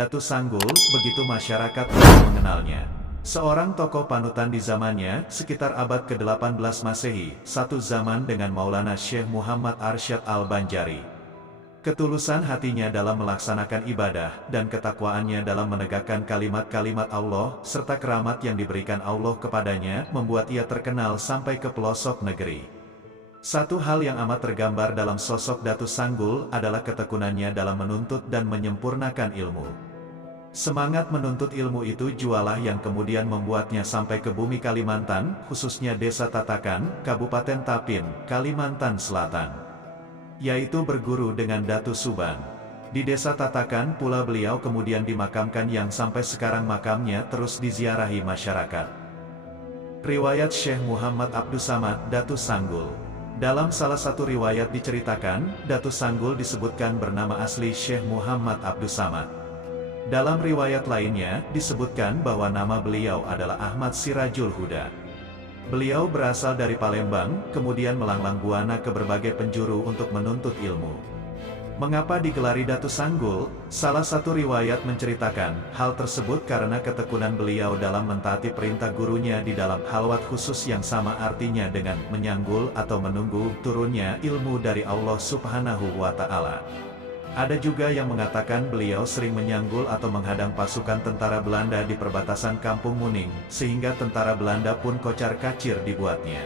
Datu Sanggul, begitu masyarakat mulai mengenalnya. Seorang tokoh panutan di zamannya, sekitar abad ke-18 Masehi, satu zaman dengan Maulana Syekh Muhammad Arsyad Al-Banjari. Ketulusan hatinya dalam melaksanakan ibadah, dan ketakwaannya dalam menegakkan kalimat-kalimat Allah, serta keramat yang diberikan Allah kepadanya, membuat ia terkenal sampai ke pelosok negeri. Satu hal yang amat tergambar dalam sosok Datu Sanggul adalah ketekunannya dalam menuntut dan menyempurnakan ilmu. Semangat menuntut ilmu itu jualah yang kemudian membuatnya sampai ke bumi Kalimantan, khususnya Desa Tatakan, Kabupaten Tapin, Kalimantan Selatan. Yaitu berguru dengan Datu Suban. Di Desa Tatakan pula beliau kemudian dimakamkan yang sampai sekarang makamnya terus diziarahi masyarakat. Riwayat Syekh Muhammad Abdus Samad, Datu Sanggul. Dalam salah satu riwayat diceritakan, Datu Sanggul disebutkan bernama asli Syekh Muhammad Abdus Samad. Dalam riwayat lainnya, disebutkan bahwa nama beliau adalah Ahmad Sirajul Huda. Beliau berasal dari Palembang, kemudian melanglang buana ke berbagai penjuru untuk menuntut ilmu. Mengapa digelari Datu Sanggul? Salah satu riwayat menceritakan, hal tersebut karena ketekunan beliau dalam mentaati perintah gurunya di dalam halwat khusus yang sama artinya dengan menyanggul atau menunggu turunnya ilmu dari Allah Subhanahu wa Ta'ala. Ada juga yang mengatakan beliau sering menyanggul atau menghadang pasukan tentara Belanda di perbatasan Kampung Muning, sehingga tentara Belanda pun kocar-kacir dibuatnya.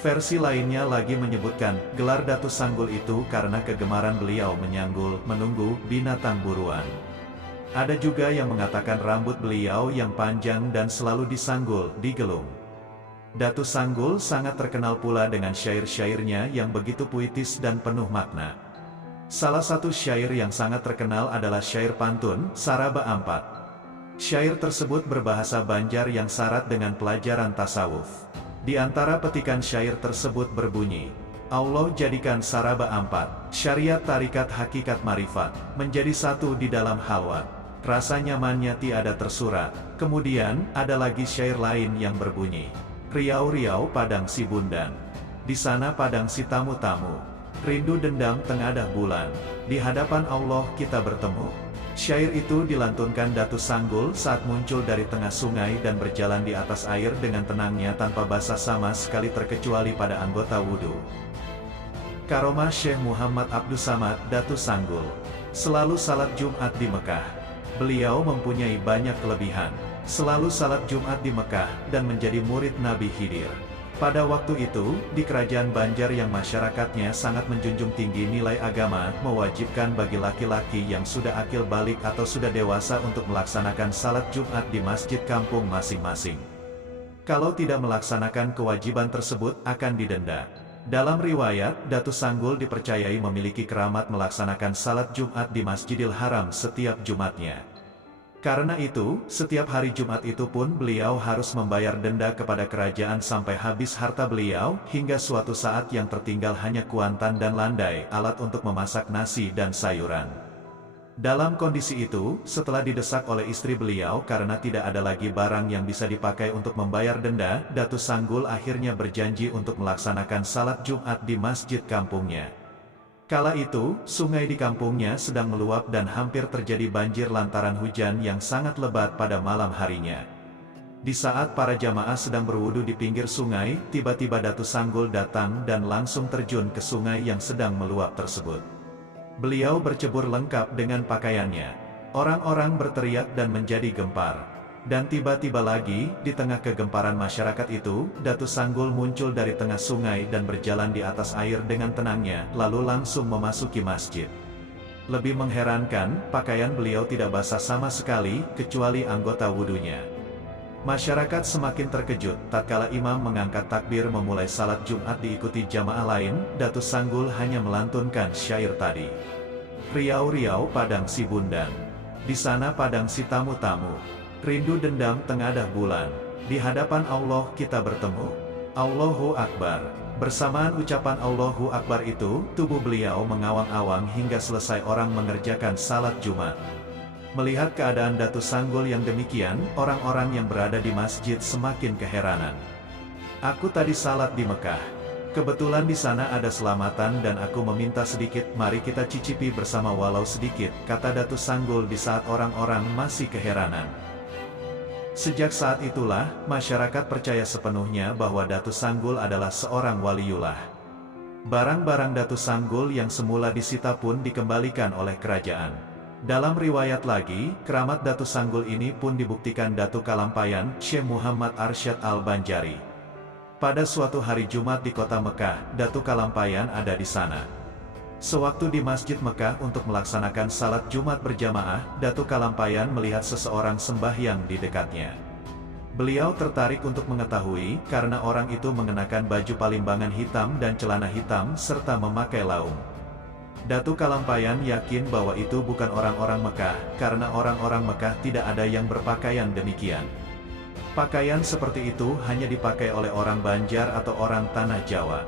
Versi lainnya lagi menyebutkan, gelar Datu Sanggul itu karena kegemaran beliau menyanggul, menunggu, binatang buruan. Ada juga yang mengatakan rambut beliau yang panjang dan selalu disanggul, digelung. Datu Sanggul sangat terkenal pula dengan syair-syairnya yang begitu puitis dan penuh makna. Salah satu syair yang sangat terkenal adalah syair pantun, Saraba Ampat. Syair tersebut berbahasa Banjar yang syarat dengan pelajaran tasawuf. Di antara petikan syair tersebut berbunyi, Allah jadikan Saraba Ampat, syariat tarikat hakikat marifat, menjadi satu di dalam halwat. Rasa nyamannya tiada tersurat. Kemudian, ada lagi syair lain yang berbunyi, Riau-riau padang si bundan, di sana padang si tamu-tamu. Rindu dendam tengadah bulan, di hadapan Allah kita bertemu. Syair itu dilantunkan Datu Sanggul saat muncul dari tengah sungai dan berjalan di atas air dengan tenangnya tanpa basah sama sekali terkecuali pada anggota wudhu. Karomah Syekh Muhammad Abdus Samad, Datu Sanggul. Selalu salat Jumat di Mekah. Beliau mempunyai banyak kelebihan. Selalu salat Jumat di Mekah dan menjadi murid Nabi Khidir. Pada waktu itu, di kerajaan Banjar yang masyarakatnya sangat menjunjung tinggi nilai agama, mewajibkan bagi laki-laki yang sudah akil balik atau sudah dewasa untuk melaksanakan salat Jumat di masjid kampung masing-masing. Kalau tidak melaksanakan kewajiban tersebut, akan didenda. Dalam riwayat, Datu Sanggul dipercayai memiliki keramat melaksanakan salat Jumat di Masjidil Haram setiap Jumatnya. Karena itu, setiap hari Jumat itu pun beliau harus membayar denda kepada kerajaan sampai habis harta beliau, hingga suatu saat yang tertinggal hanya kuantan dan landai, alat untuk memasak nasi dan sayuran. Dalam kondisi itu, setelah didesak oleh istri beliau karena tidak ada lagi barang yang bisa dipakai untuk membayar denda, Datu Sanggul akhirnya berjanji untuk melaksanakan salat Jumat di masjid kampungnya. Kala itu, sungai di kampungnya sedang meluap dan hampir terjadi banjir lantaran hujan yang sangat lebat pada malam harinya. Di saat para jamaah sedang berwudu di pinggir sungai, tiba-tiba Datu Sanggul datang dan langsung terjun ke sungai yang sedang meluap tersebut. Beliau bercebur lengkap dengan pakaiannya. Orang-orang berteriak dan menjadi gempar. Dan tiba-tiba lagi, di tengah kegemparan masyarakat itu, Datu Sanggul muncul dari tengah sungai dan berjalan di atas air dengan tenangnya, lalu langsung memasuki masjid. Lebih mengherankan, pakaian beliau tidak basah sama sekali, kecuali anggota wudunya. Masyarakat semakin terkejut, tatkala imam mengangkat takbir memulai salat Jumat diikuti jamaah lain, Datu Sanggul hanya melantunkan syair tadi. Riau-riau padang si bundan, di sana padang si tamu-tamu. Rindu dendam tengadah bulan, di hadapan Allah kita bertemu. Allahu Akbar. Bersamaan ucapan Allahu Akbar itu, tubuh beliau mengawang-awang hingga selesai orang mengerjakan salat Jumat. Melihat keadaan Datu Sanggul yang demikian, orang-orang yang berada di masjid semakin keheranan. Aku tadi salat di Mekah. Kebetulan di sana ada selamatan dan aku meminta sedikit, mari kita cicipi bersama walau sedikit, kata Datu Sanggul di saat orang-orang masih keheranan. Sejak saat itulah, masyarakat percaya sepenuhnya bahwa Datu Sanggul adalah seorang waliullah. Barang-barang Datu Sanggul yang semula disita pun dikembalikan oleh kerajaan. Dalam riwayat lagi, keramat Datu Sanggul ini pun dibuktikan Datu Kalampayan, Syekh Muhammad Arsyad Al-Banjari. Pada suatu hari Jumat di kota Mekah, Datu Kalampayan ada di sana. Sewaktu di Masjid Mekah untuk melaksanakan salat Jumat berjamaah, Datu Kalampayan melihat seseorang sembahyang di dekatnya. Beliau tertarik untuk mengetahui, karena orang itu mengenakan baju palimbangan hitam dan celana hitam serta memakai laung. Datu Kalampayan yakin bahwa itu bukan orang-orang Mekah, karena orang-orang Mekah tidak ada yang berpakaian demikian. Pakaian seperti itu hanya dipakai oleh orang Banjar atau orang Tanah Jawa.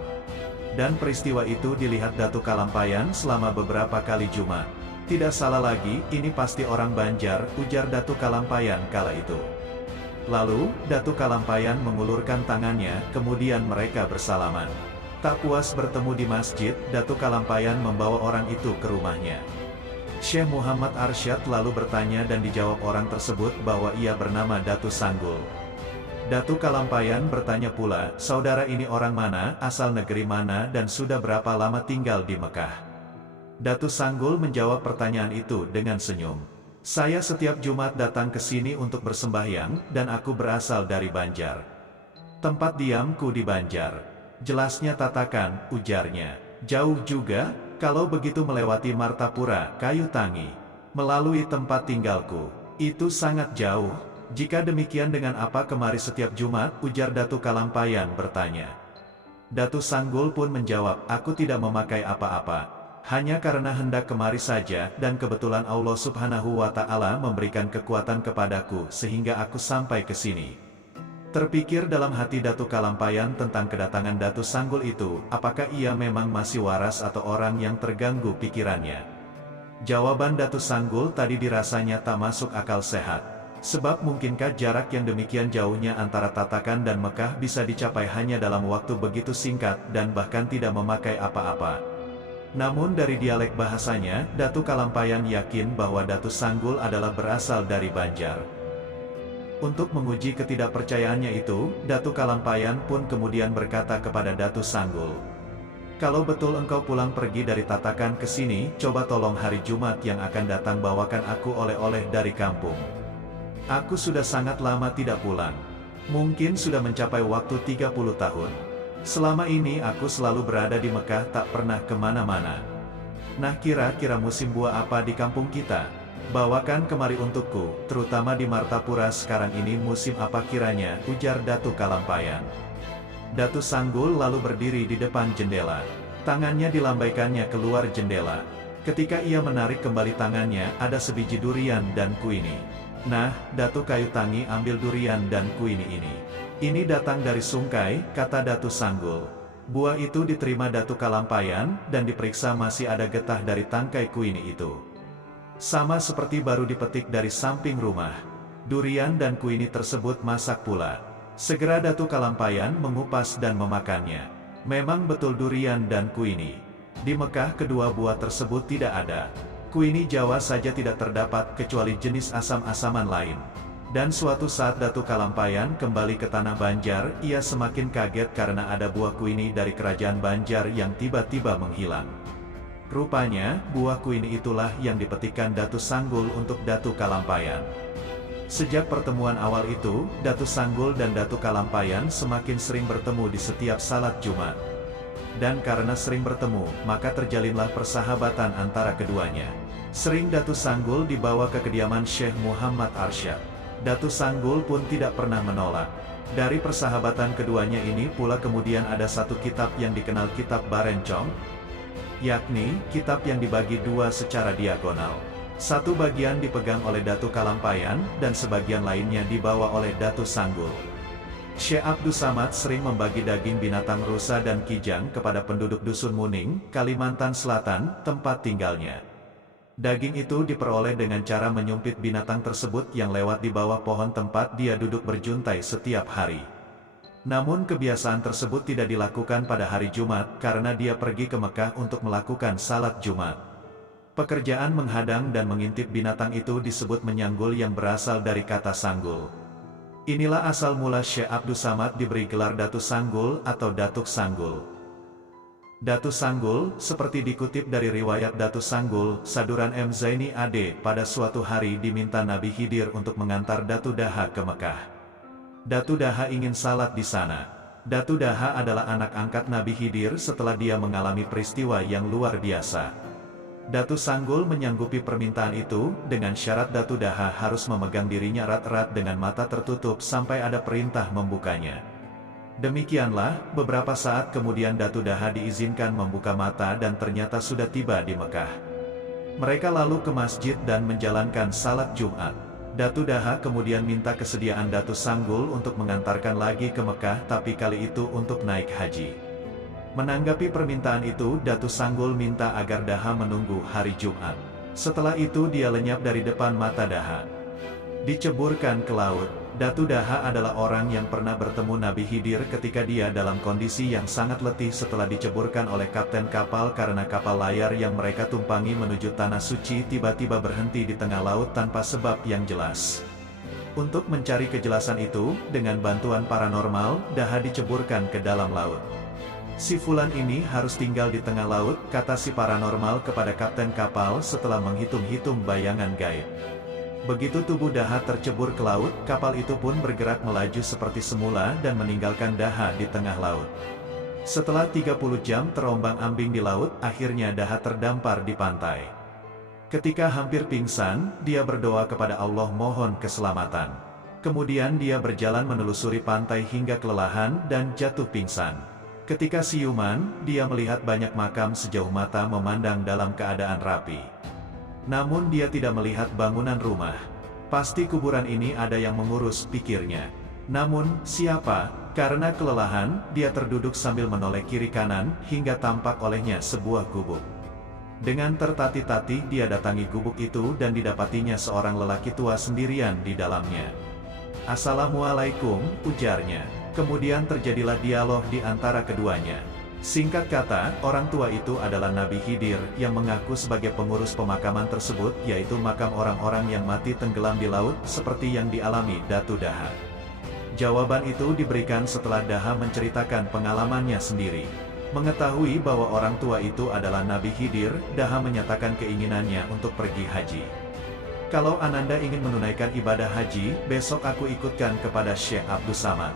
Dan peristiwa itu dilihat Datu Kalampayan selama beberapa kali Jumat. Tidak salah lagi, ini pasti orang Banjar, ujar Datu Kalampayan kala itu. Lalu, Datu Kalampayan mengulurkan tangannya, kemudian mereka bersalaman. Tak puas bertemu di masjid, Datu Kalampayan membawa orang itu ke rumahnya. Syekh Muhammad Arsyad lalu bertanya dan dijawab orang tersebut bahwa ia bernama Datu Sanggul. Datu Kalampayan bertanya pula, saudara ini orang mana, asal negeri mana dan sudah berapa lama tinggal di Mekah? Datu Sanggul menjawab pertanyaan itu dengan senyum. Saya setiap Jumat datang ke sini untuk bersembahyang, dan aku berasal dari Banjar. Tempat diamku di Banjar. Jelasnya Tatakan, ujarnya. Jauh juga, kalau begitu melewati Martapura, Kayu Tangi. Melalui tempat tinggalku. Itu sangat jauh. Jika demikian dengan apa kemari setiap Jumat, ujar Datu Kalampayan bertanya. Datu Sanggul pun menjawab, aku tidak memakai apa-apa. Hanya karena hendak kemari saja, dan kebetulan Allah Subhanahu wa Ta'ala memberikan kekuatan kepadaku, sehingga aku sampai ke sini. Terpikir dalam hati Datu Kalampayan tentang kedatangan Datu Sanggul itu, apakah ia memang masih waras atau orang yang terganggu pikirannya. Jawaban Datu Sanggul tadi dirasanya tak masuk akal sehat. Sebab mungkinkah jarak yang demikian jauhnya antara Tatakan dan Mekah bisa dicapai hanya dalam waktu begitu singkat, dan bahkan tidak memakai apa-apa. Namun dari dialek bahasanya, Datu Kalampayan yakin bahwa Datu Sanggul adalah berasal dari Banjar. Untuk menguji ketidakpercayaannya itu, Datu Kalampayan pun kemudian berkata kepada Datu Sanggul. Kalau betul engkau pulang pergi dari Tatakan ke sini, coba tolong hari Jumat yang akan datang bawakan aku oleh-oleh dari kampung. Aku sudah sangat lama tidak pulang. Mungkin sudah mencapai waktu 30 tahun. Selama ini aku selalu berada di Mekah, tak pernah kemana-mana. Nah, kira-kira musim buah apa di kampung kita? Bawakan kemari untukku, terutama di Martapura sekarang ini musim apa kiranya, ujar Datu Kalampayan. Datu Sanggul lalu berdiri di depan jendela. Tangannya dilambaikannya keluar jendela. Ketika ia menarik kembali tangannya, ada sebiji durian dan kuini. Nah, Datu Kayu Tangi ambil durian dan kuini ini. Ini datang dari Sungkai, kata Datu Sanggul. Buah itu diterima Datu Kalampayan, dan diperiksa masih ada getah dari tangkai kuini itu. Sama seperti baru dipetik dari samping rumah. Durian dan kuini tersebut masak pula. Segera Datu Kalampayan mengupas dan memakannya. Memang betul durian dan kuini. Di Mekah kedua buah tersebut tidak ada. Kuini Jawa saja tidak terdapat kecuali jenis asam-asaman lain. Dan suatu saat Datu Kalampayan kembali ke tanah Banjar, ia semakin kaget karena ada buah kuini dari kerajaan Banjar yang tiba-tiba menghilang. Rupanya, buah kuini itulah yang dipetikkan Datu Sanggul untuk Datu Kalampayan. Sejak pertemuan awal itu, Datu Sanggul dan Datu Kalampayan semakin sering bertemu di setiap salat Jumat. Dan karena sering bertemu, maka terjalinlah persahabatan antara keduanya. Sering Datu Sanggul dibawa ke kediaman Syekh Muhammad Arsyad. Datu Sanggul pun tidak pernah menolak. Dari persahabatan keduanya ini pula kemudian ada satu kitab yang dikenal Kitab Barencong, yakni kitab yang dibagi dua secara diagonal. Satu bagian dipegang oleh Datu Kalampayan, dan sebagian lainnya dibawa oleh Datu Sanggul. Syekh Abdus Samad sering membagi daging binatang rusa dan kijang kepada penduduk Dusun Muning, Kalimantan Selatan, tempat tinggalnya. Daging itu diperoleh dengan cara menyumpit binatang tersebut yang lewat di bawah pohon tempat dia duduk berjuntai setiap hari. Namun kebiasaan tersebut tidak dilakukan pada hari Jumat karena dia pergi ke Mekah untuk melakukan salat Jumat. Pekerjaan menghadang dan mengintip binatang itu disebut menyanggul yang berasal dari kata sanggul. Inilah asal mula Syekh Abdus Samad diberi gelar Datu Sanggul atau Datuk Sanggul. Datu Sanggul, seperti dikutip dari riwayat Datu Sanggul, Saduran M. Zaini AD, pada suatu hari diminta Nabi Khidir untuk mengantar Datu Daha ke Mekah. Datu Daha ingin salat di sana. Datu Daha adalah anak angkat Nabi Khidir setelah dia mengalami peristiwa yang luar biasa. Datu Sanggul menyanggupi permintaan itu, dengan syarat Datu Daha harus memegang dirinya erat-erat dengan mata tertutup sampai ada perintah membukanya. Demikianlah, beberapa saat kemudian Datu Daha diizinkan membuka mata dan ternyata sudah tiba di Mekah. Mereka lalu ke masjid dan menjalankan salat Jumat. Datu Daha kemudian minta kesediaan Datu Sanggul untuk mengantarkan lagi ke Mekah, tapi kali itu untuk naik haji. Menanggapi permintaan itu, Datu Sanggul minta agar Daha menunggu hari Jumat. Setelah itu dia lenyap dari depan mata Daha. Diceburkan ke laut. Datu Daha adalah orang yang pernah bertemu Nabi Khidir ketika dia dalam kondisi yang sangat letih setelah diceburkan oleh kapten kapal karena kapal layar yang mereka tumpangi menuju Tanah Suci tiba-tiba berhenti di tengah laut tanpa sebab yang jelas. Untuk mencari kejelasan itu, dengan bantuan paranormal, Daha diceburkan ke dalam laut. Si Fulan ini harus tinggal di tengah laut, kata si paranormal kepada kapten kapal setelah menghitung-hitung bayangan gaib. Begitu tubuh Daha tercebur ke laut, kapal itu pun bergerak melaju seperti semula dan meninggalkan Daha di tengah laut. Setelah 30 jam terombang-ambing di laut, akhirnya Daha terdampar di pantai. Ketika hampir pingsan, dia berdoa kepada Allah mohon keselamatan. Kemudian dia berjalan menelusuri pantai hingga kelelahan dan jatuh pingsan. Ketika siuman, dia melihat banyak makam sejauh mata memandang dalam keadaan rapi. Namun dia tidak melihat bangunan rumah. Pasti kuburan ini ada yang mengurus, pikirnya. Namun, siapa? Karena kelelahan, dia terduduk sambil menoleh kiri kanan, hingga tampak olehnya sebuah gubuk. Dengan tertatih-tatih dia datangi gubuk itu dan didapatinya seorang lelaki tua sendirian di dalamnya. "Assalamualaikum," ujarnya. Kemudian terjadilah dialog di antara keduanya. Singkat kata, orang tua itu adalah Nabi Khidir, yang mengaku sebagai pengurus pemakaman tersebut, yaitu makam orang-orang yang mati tenggelam di laut, seperti yang dialami Datu Daha. Jawaban itu diberikan setelah Daha menceritakan pengalamannya sendiri. Mengetahui bahwa orang tua itu adalah Nabi Khidir, Daha menyatakan keinginannya untuk pergi haji. "Kalau Ananda ingin menunaikan ibadah haji, besok aku ikutkan kepada Syekh Abdus Samad.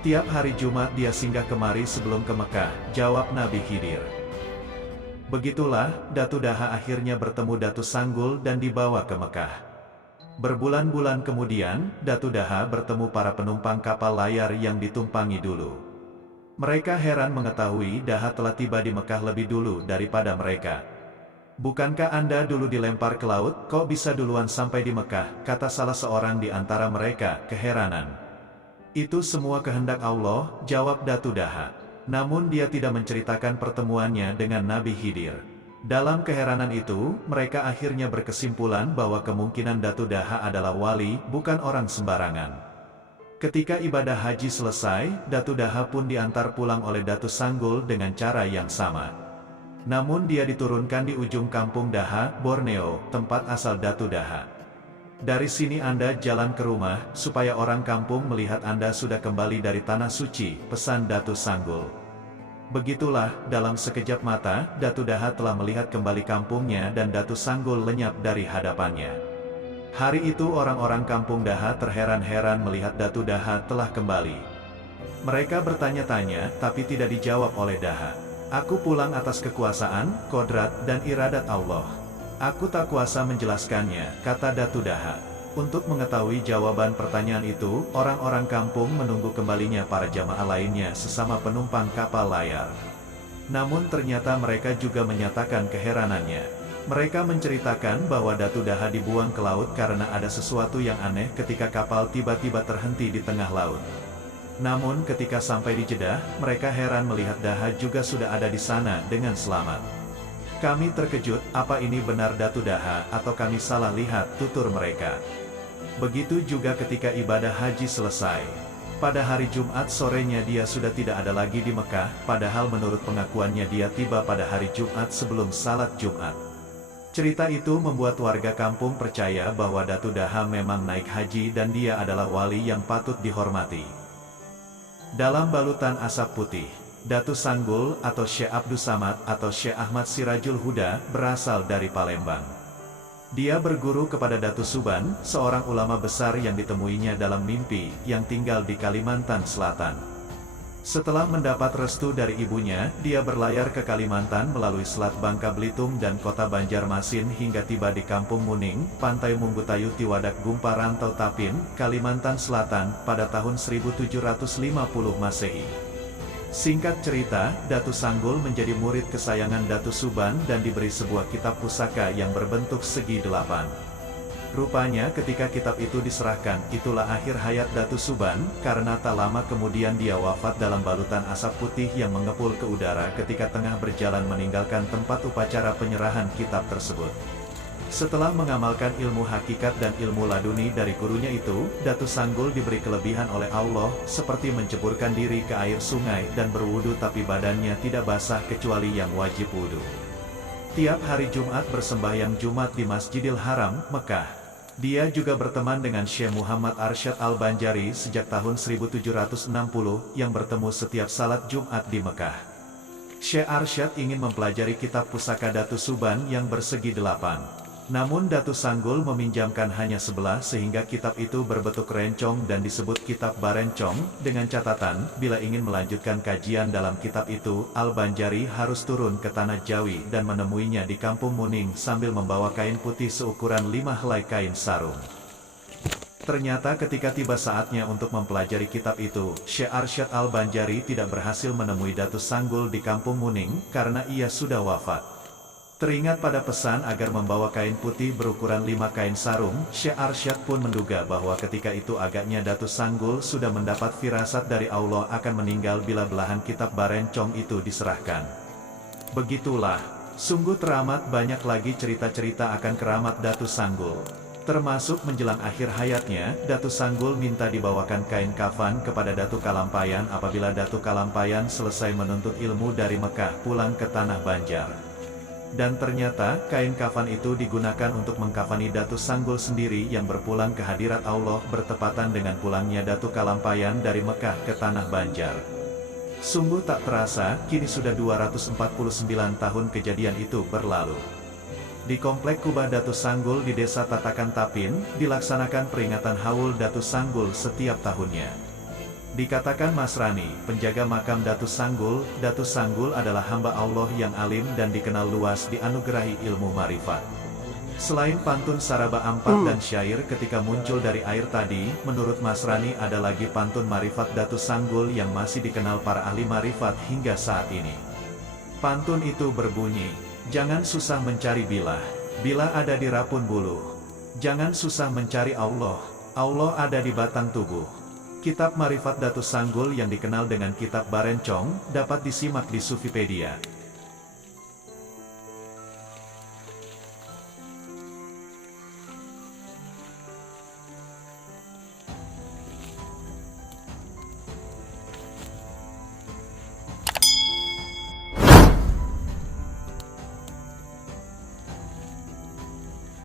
Tiap hari Jumat dia singgah kemari sebelum ke Mekah," jawab Nabi Khidir. Begitulah, Datu Daha akhirnya bertemu Datu Sanggul dan dibawa ke Mekah. Berbulan-bulan kemudian, Datu Daha bertemu para penumpang kapal layar yang ditumpangi dulu. Mereka heran mengetahui Daha telah tiba di Mekah lebih dulu daripada mereka. "Bukankah Anda dulu dilempar ke laut, kok bisa duluan sampai di Mekah?" kata salah seorang di antara mereka, keheranan. "Itu semua kehendak Allah," jawab Datu Daha. Namun dia tidak menceritakan pertemuannya dengan Nabi Khidir. Dalam keheranan itu, mereka akhirnya berkesimpulan bahwa kemungkinan Datu Daha adalah wali, bukan orang sembarangan. Ketika ibadah haji selesai, Datu Daha pun diantar pulang oleh Datu Sanggul dengan cara yang sama. Namun dia diturunkan di ujung kampung Daha, Borneo, tempat asal Datu Daha. "Dari sini Anda jalan ke rumah, supaya orang kampung melihat Anda sudah kembali dari Tanah Suci," pesan Datu Sanggul. Begitulah, dalam sekejap mata, Datu Daha telah melihat kembali kampungnya dan Datu Sanggul lenyap dari hadapannya. Hari itu orang-orang kampung Daha terheran-heran melihat Datu Daha telah kembali. Mereka bertanya-tanya, tapi tidak dijawab oleh Daha. "Aku pulang atas kekuasaan, kodrat, dan iradat Allah. Aku tak kuasa menjelaskannya," kata Datu Daha. Untuk mengetahui jawaban pertanyaan itu, orang-orang kampung menunggu kembalinya para jamaah lainnya sesama penumpang kapal layar. Namun ternyata mereka juga menyatakan keheranannya. Mereka menceritakan bahwa Datu Daha dibuang ke laut karena ada sesuatu yang aneh ketika kapal tiba-tiba terhenti di tengah laut. Namun ketika sampai di Jeddah, mereka heran melihat Daha juga sudah ada di sana dengan selamat. "Kami terkejut, apa ini benar Datu Daha atau kami salah lihat?" tutur mereka. Begitu juga ketika ibadah haji selesai. Pada hari Jumat sorenya dia sudah tidak ada lagi di Mekah, padahal menurut pengakuannya dia tiba pada hari Jumat sebelum salat Jumat. Cerita itu membuat warga kampung percaya bahwa Datu Daha memang naik haji dan dia adalah wali yang patut dihormati. Dalam balutan asap putih, Datu Sanggul atau Syekh Abdus Samad atau Syekh Ahmad Sirajul Huda berasal dari Palembang. Dia berguru kepada Datu Suban, seorang ulama besar yang ditemuinya dalam mimpi, yang tinggal di Kalimantan Selatan. Setelah mendapat restu dari ibunya, dia berlayar ke Kalimantan melalui Selat Bangka Belitung dan kota Banjarmasin hingga tiba di Kampung Muning, Pantai Munggutayu Tiwadak Gumpa Rantau Tapin, Kalimantan Selatan, pada tahun 1750 Masehi. Singkat cerita, Datu Sanggul menjadi murid kesayangan Datu Suban dan diberi sebuah kitab pusaka yang berbentuk segi delapan. Rupanya ketika kitab itu diserahkan, itulah akhir hayat Datu Suban, karena tak lama kemudian dia wafat dalam balutan asap putih yang mengepul ke udara ketika tengah berjalan meninggalkan tempat upacara penyerahan kitab tersebut. Setelah mengamalkan ilmu hakikat dan ilmu laduni dari gurunya itu, Datu Sanggul diberi kelebihan oleh Allah, seperti menceburkan diri ke air sungai dan berwudu tapi badannya tidak basah kecuali yang wajib wudu. Tiap hari Jumat bersembahyang Jumat di Masjidil Haram, Mekah. Dia juga berteman dengan Syekh Muhammad Arsyad Al-Banjari sejak tahun 1760, yang bertemu setiap salat Jumat di Mekah. Syekh Arsyad ingin mempelajari kitab pusaka Datu Suban yang bersegi delapan. Namun Datu Sanggul meminjamkan hanya 11 sehingga kitab itu berbentuk rencong dan disebut kitab Barencong, dengan catatan, bila ingin melanjutkan kajian dalam kitab itu, Al-Banjari harus turun ke Tanah Jawi dan menemuinya di Kampung Muning sambil membawa kain putih seukuran 5 helai kain sarung. Ternyata ketika tiba saatnya untuk mempelajari kitab itu, Syekh Arsyad Al-Banjari tidak berhasil menemui Datu Sanggul di Kampung Muning, karena ia sudah wafat. Teringat pada pesan agar membawa kain putih berukuran 5 kain sarung, Syekh Arsyad pun menduga bahwa ketika itu agaknya Datu Sanggul sudah mendapat firasat dari Allah akan meninggal bila belahan kitab Barencong itu diserahkan. Begitulah, sungguh teramat banyak lagi cerita-cerita akan keramat Datu Sanggul. Termasuk menjelang akhir hayatnya, Datu Sanggul minta dibawakan kain kafan kepada Datu Kalampayan apabila Datu Kalampayan selesai menuntut ilmu dari Mekah pulang ke Tanah Banjar. Dan ternyata, kain kafan itu digunakan untuk mengkafani Datu Sanggul sendiri yang berpulang ke hadirat Allah bertepatan dengan pulangnya Datu Kalampayan dari Mekah ke Tanah Banjar. Sungguh tak terasa, kini sudah 249 tahun kejadian itu berlalu. Di Komplek Kubah Datu Sanggul di Desa Tatakan Tapin, dilaksanakan peringatan Haul Datu Sanggul setiap tahunnya. Dikatakan Mas Rani, penjaga makam Datu Sanggul adalah hamba Allah yang alim dan dikenal luas dianugerahi ilmu marifat. Selain pantun Saraba Ampat dan syair ketika muncul dari air tadi, menurut Mas Rani ada lagi pantun marifat Datu Sanggul yang masih dikenal para ahli marifat hingga saat ini. Pantun itu berbunyi, jangan susah mencari bila ada di rapun buluh. Jangan susah mencari Allah ada di batang tubuh. Kitab Marifat Datu Sanggul yang dikenal dengan Kitab Barencong, dapat disimak di Sufipedia.